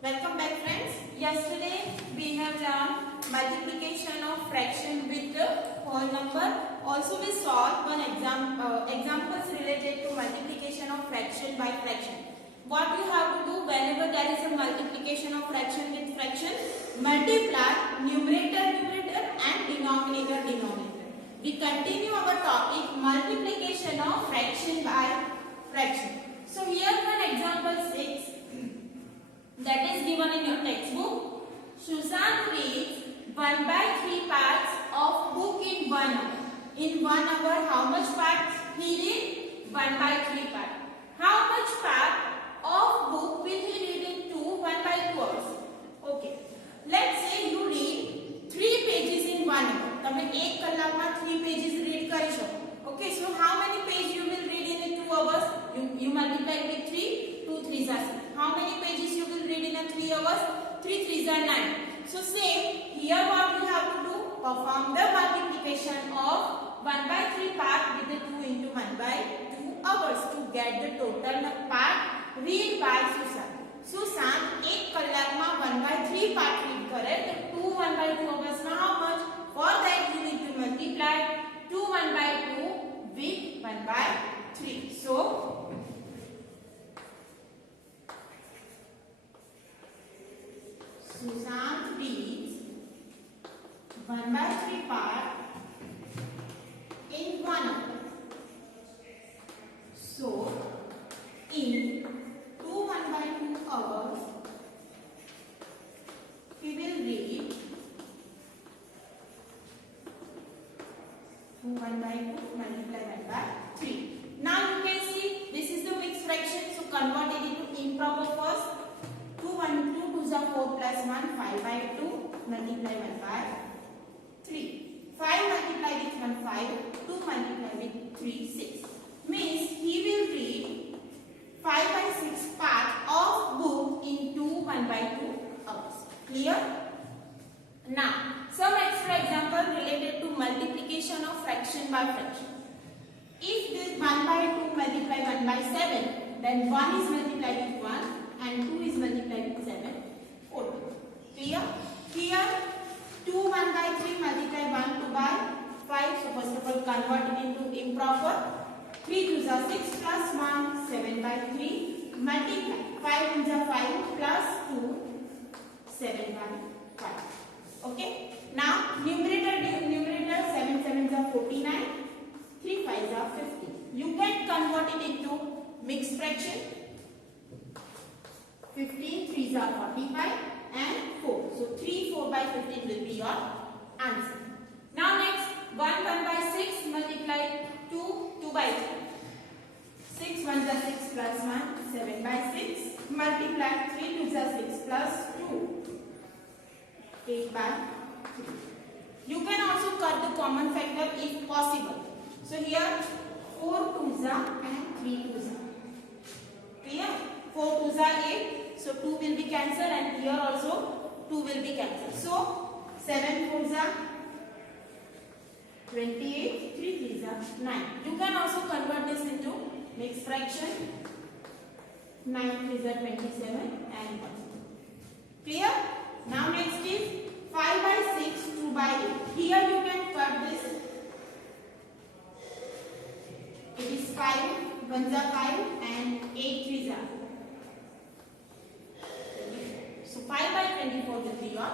Welcome back, friends. Yesterday we have learned multiplication of fraction with the whole number. Also we solved one examples related to multiplication of fraction by fraction. What you have to do whenever there is a multiplication of fraction with fraction, multiply numerator and denominator. We continue our topic multiplication of fraction by fraction. So here one example 6. That is given in your textbook. Susan reads 1/3 parts of book in 1 hour. In 1 hour, how much parts he read? 1/3 part. How much part of book will he read in 1/2 hours? Okay. Let's say you read 3 pages in 1 hour. તમે 1 કલાકમાં 3 pages read કરી શકો. Okay. So how many pages you will read in 2 hours? You multiply with 3. 2 3s are 6. How many pages you will read in 3 hours? 3 3s are 9. So same here what you have to do, perform the multiplication of 1/3 part with the 2 into 1/2 hours to get the total part read by Susan. Susan 1 કલાકમાં 1/3 part read કરે તો 2 1/2 hours માં how much? For that you need to multiply 2 1/2 with 1/3. So Susan reads 1/3 part in 1 hour. So, in 2 1/2 hours, we will read 2 1/2 multiply 1/3. Now you can see this is the mixed fraction. So convert it into improper first. 2 2s are 4 plus 1 5/2 multiply 1/3. 5 multiply with 1 5. 2 multiply with 3 6. Means he will read 5/6 part of book in 1/2 hours. Clear? Now some extra example related to multiplication of fraction by fraction. If this 1/2 multiply 1/7, then 1 is multiplied with 1 and 2 is multiplied with 7, 4. Clear? Here 2 1/3 multiply 1 2 by 5. So first of all convert it into improper. 3 2s are 6 plus 1 7/3 multiply 5 1s are 5 plus 2 7/5. Okay. Now numerator 7 7s are 49. 3 5s are 50. You can convert it into mixed fraction. 15 3s are 45 and 4. So 3 4/15 will be your answer. Now next 1 1/6 multiply 2 2/3. 6 1s are 6 plus 1 7/6 multiply 3 2s are 6 plus 2 8/3. You can also cut the common factor if possible. So here 4 2s are and 3 2s are. Clear? 4 2s are 8. So 2 will be cancelled and here also 2 will be cancelled. So 7 4s are 28. 3 3s are 9. You can also convert this into mixed fraction. 9 3s are 27 and 1. Clear? Now next is 5/6 2/8. Here you can cut this. It is 5 1s are 5 and 8 3s are. So 5/24 will be your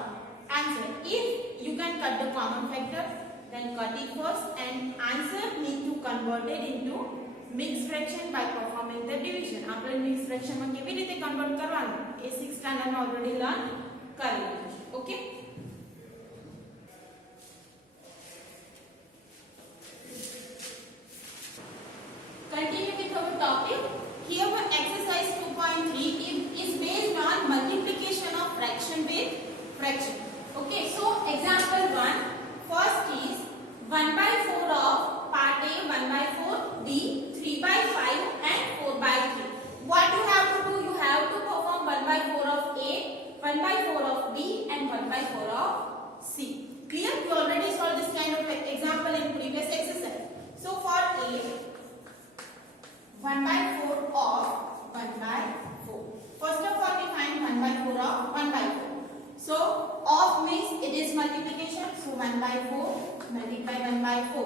answer. If you can cut the common factor, then cut it first and answer need to convert it into mixed fraction by performing the division. આપણે mixed fraction માં કેવી રીતે convert કરવાનું એ 6th standard માં already learn કરી લીધું છે. Okay? Continue with our topic. Here one exercise 2.3 is based on multiplication of fraction with fraction. Okay, so example 1. First is 1/4 of part A 1/4, B 3/5 and 4/3. What you have to do? You have to perform 1/4 of A, 1/4 of B and 1/4 of C. Clear? We already solved this kind of example in previous exercise. So for A 1/4 of 1/4. First of all we find 1/4 4 of 1 by 4. So of means it is multiplication. So 1 by 4 multiply 1 by 4.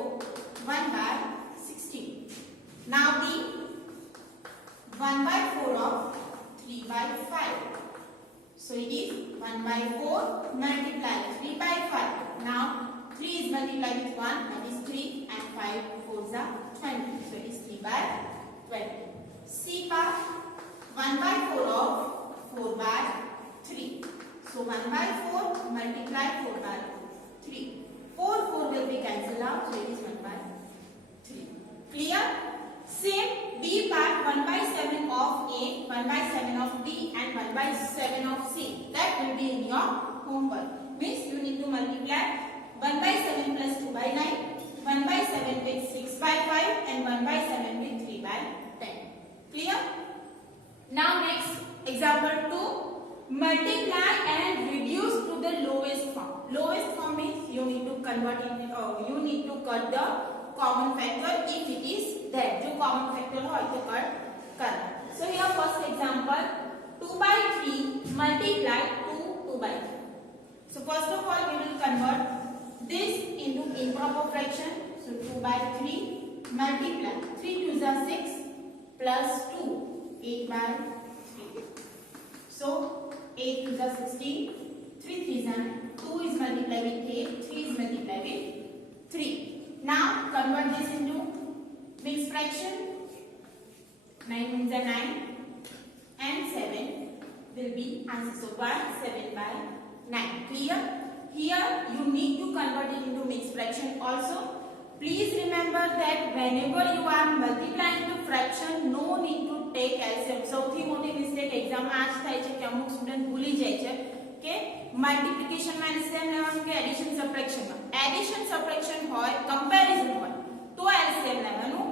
1 by 16. Now the 1 by 4 of 3 by 5. So it is 1 by 4 multiply 3 by 5. Now 3 is multiplied with 1, that is 3, and 5 4s are 20. So it is 3 by 20. C part 1 by 4 of 4 by 3. So 1 by 4 multiply 4 by 3. 4 will be cancelled out, so it is 1 by 3. Clear? Same B part 1 by 7 of A, 1 by 7 of B, and 1 by 7 of C. That will be in your homework. Means you need to multiply 1 by 7 plus 2 by 9, 1 by 7 with 6 by 5, and 1 by 7 with 3 by 10. Clear? Now next example 2. Multiply and reduce to the lowest form. Lowest form means you need to convert it, you need to cut the common factor if it is there. जो common factor हो तो cut करना. So here first example 2 by 3 multiply 2 by 3. So first of all we will convert this into improper fraction. So 2 by 3 multiply 3 2s are 6 plus 2 8 by 3. So 8 2s are 16, 3 3s are 2 is multiplied with 8, 3 is multiplied with 3. Now convert this into mixed fraction. 9 means 9 and 7 will be answer. So 1 7 by 9. Clear? Here you need to convert it into mixed fraction also. Please remember that whenever you are multiplying the fraction, no need to take LCM. સૌથી મોટી mistake એક્ઝામમાં આ જ થાય છે કે અમુક student ભૂલી જાય છે કે મલ્ટીપ્લિકેશનમાં LCM લેવાનું કે એડિશન સબટ્રેક્શનમાં. એડિશન સબટ્રેક્શન હોય, કમ્પેરિઝન હોય તો LCM લેવાનું.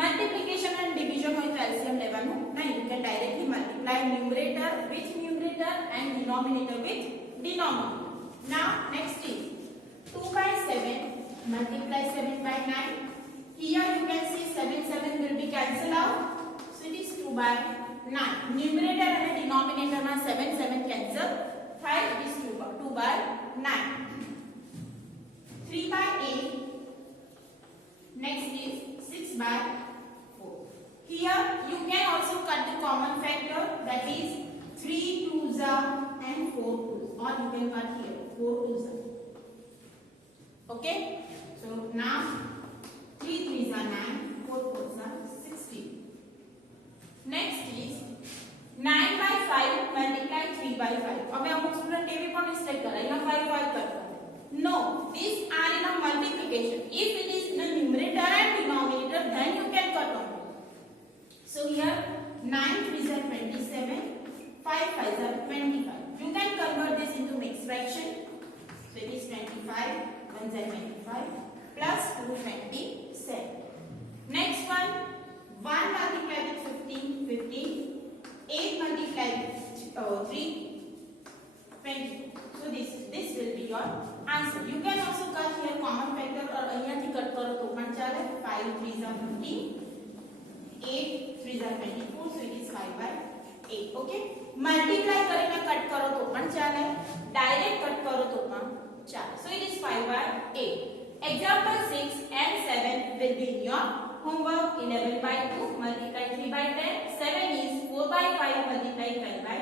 મલ્ટીપ્લિકેશન એન્ડ ડિવિઝન હોય તો LCM લેવાનું નહીં. You can directly multiply numerator with numerator and denominator with denominator. Now next is 2 by 7 multiply 7 by 9. Here you can see 7 will be cancelled out. So it is 2 by 9. Numerator and denominator માં 7 cancel. 5 is 2 by 9. 3 by 8. Next is 6 by 4. Here you can also cut the common factor, that is 3 2s are and 4 2s, or you can cut here 4 2s are. Okay? So now 3 3s are 9, 4 4s are 16. Next is 9 by 5 multiply 3 by 5. अब अमुक student ये भी कौन mistake कर रहा है? यहाँ 5 5 करता है. No, these are in a multiplication. If it is in a numerator and denominator, then you can cut off. So here 9 3s are 27, 5 5s are 25. You can convert this into mixed fraction. So it is 25, 1s are 25 plus 2 27. Next one 1 multiplied with 15 15, 8 multiplied with 3 20. So this will be your answer. You can also cut here common factor or અહીંયાથી cut કરો તો પણ ચાલે. 5 3s are 15, 8 3s are 24, so it is 5 by 8. Okay, multiply કરીને cut કરો તો પણ ચાલે, ડાયરેક્ટ કટ કરો તો પણ ચાલે. So it is 5 by 8. Example 6 and 7 will be in your homework. 11 by 2 multiply 3 by 10. 7 is 4 by 5 multiply 12 by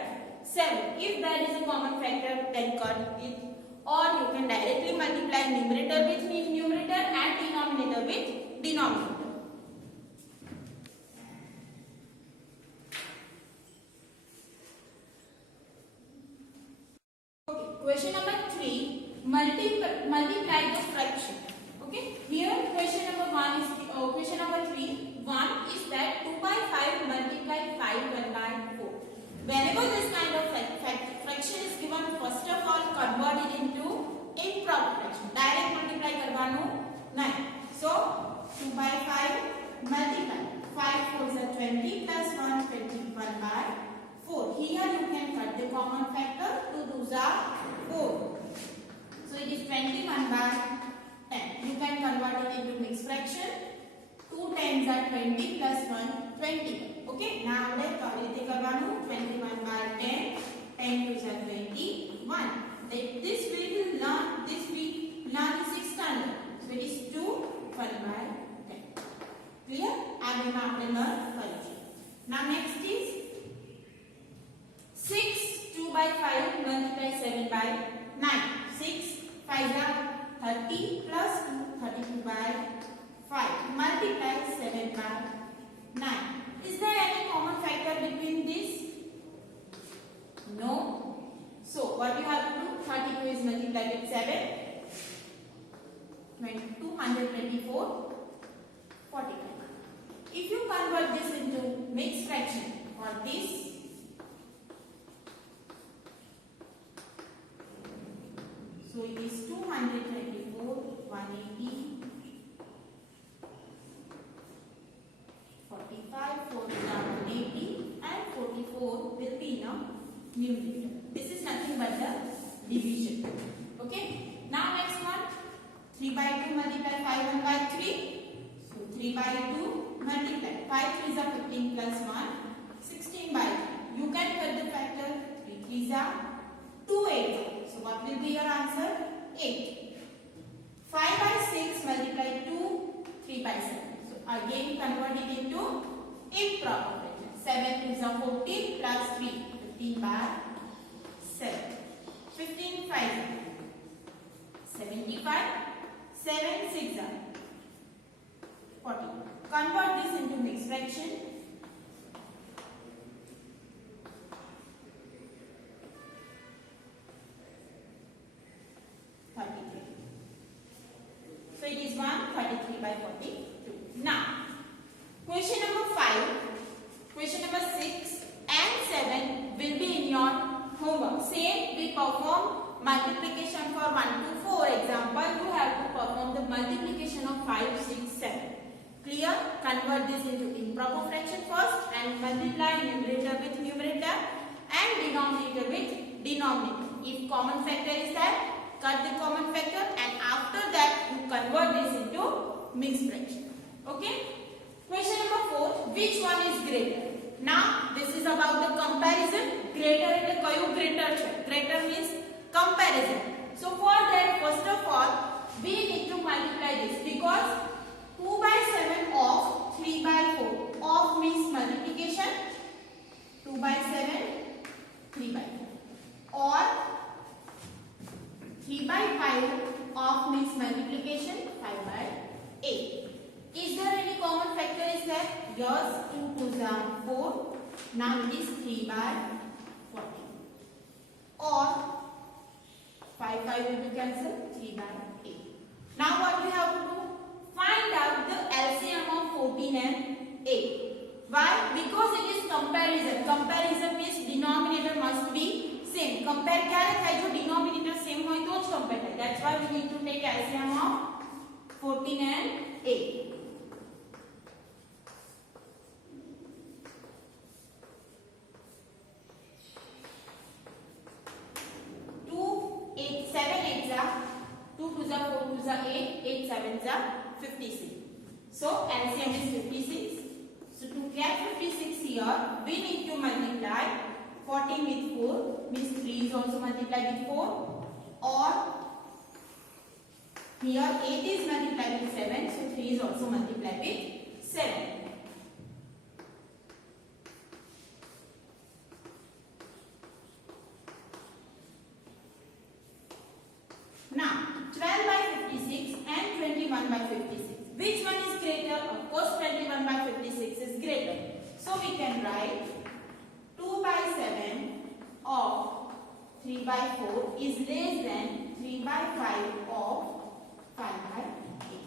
7. If there is a common factor, then cut it, or you can directly multiply numerator with numerator and denominator with denominator. Okay, question number 3. Multiply the fraction. Okay, here question number 1 is question number 3. 1 is that 2 by 5 multiply 5 1 by 4. Whenever this kind of fraction is given, first of all convert it into improper fraction. Direct multiply करवानो नहीं. So 2 by 5 multiply 5 4s are 20 plus 1 21 by 4. Here you can cut the common factor. 2 2s are 4. So it is 21 by 10. You can convert it into mixed fraction. 2 10s are 20 plus 1 20. Okay, now let's call it 21 by 10 10 2s are 21. This we will learn in 6th standard. So it is 2 1 by 10. Clear? આ બેમાં આપણે learn કરીશું. Now next is 6 2 by 5 multiply 7 by 9. 6 5 are 30 plus 2 32 by 5 multiply 7 by 9. Is there any common factor between this? No. So what you have to do? 32 is multiplied with 7. 224 45. If you convert this into mixed fraction or this, so it is 224 180 45 4 180 and 44 will be in a numerator. This is nothing but the division. Okay. Now next one, 3 by 2 multiply 5 1 by 3. So 3 by 2 multiply 5 3 is 15 plus 1 16 by 2. You can get the factor 3 3 is 2 8. So what will be your answer? 8. 5 by 6 multiply 2 3 by 7. So again convert it into improper fraction. 7 is 14 plus 3 15 by 7. 15 5 75. 7 6 40. Convert this into mixed fraction. 33. So it is 133 by 42. Now, question number 5, question number 6 and 7 will be in your homework. Same, we perform multiplication for 1 to 4. Example, you have to perform the multiplication of 5, 6, 7. Clear? Convert this into improper fraction first and multiply numerator with numerator and denominator with denominator. If common factor is there, cut the common factor and after that you convert this into mixed fraction. Okay? Question number 4, which one is greater? Now, this is about the comparison. Greater એટલે કયું greater છે? Greater means comparison. So for that, first of all, we need to multiply this because 2 by 7 of 3 by 4. Of means multiplication. 2 by 7, 3 by 4. Or 3 by 5 of means multiplication. 5 by 8. Is there any common factor is there? Yes, 2 2s are 4. Now it is 3 by 40. Or 5 5 will be cancelled. 3 by 8. Now what we have to do? Find out the LCM of 14 and 8. Why? Because it is comparison. Comparison means denominator must be same. Compare ક્યારે થાય જો denominator same હોય તો જ compare થાય. That's why we need to take LCM of 14 and 8. 56. So LCM is 56. So to get 56 here, we need to multiply 14 with 4, means 3 is also multiplied with 4, or here 8 is multiplied with 7, so 3 is also multiplied with 7. Now 12 by 56 and 21 by 56. Which one is greater? Of course 21 by 56 is greater. So we can write 2 by 7 of 3 by 4 is less than 3 by 5 of 5 by 8.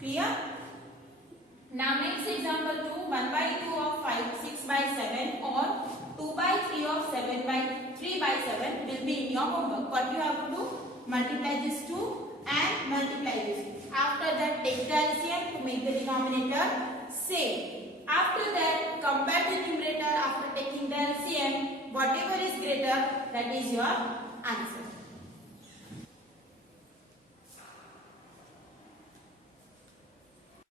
Clear? Now next example 2, 1 by 2 of 5, 6 by 7 or 2 by 3 of 7 by 3 by 7 will be in your homework. What you have to do? Multiply this 2 and multiply this 2. After that take the LCM to make the denominator same. After that compare the numerator after taking the LCM. Whatever is greater, that is your answer.